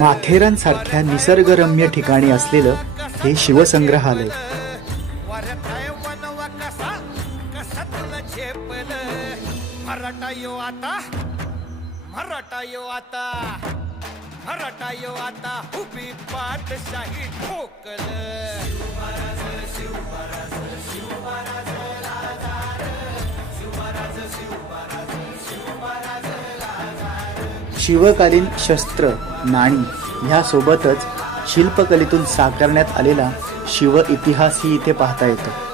माथेरानसारख्या निसर्गरम्य ठिकाणी असलेलं हे शिवसंग्रहालय आता उभी पाठशाही ठोकल शिवकालीन शस्त्र नाणी ह्यासोबतच शिल्पकलेतून साकारण्यात आलेला शिव इतिहासही इथे पाहता येतो।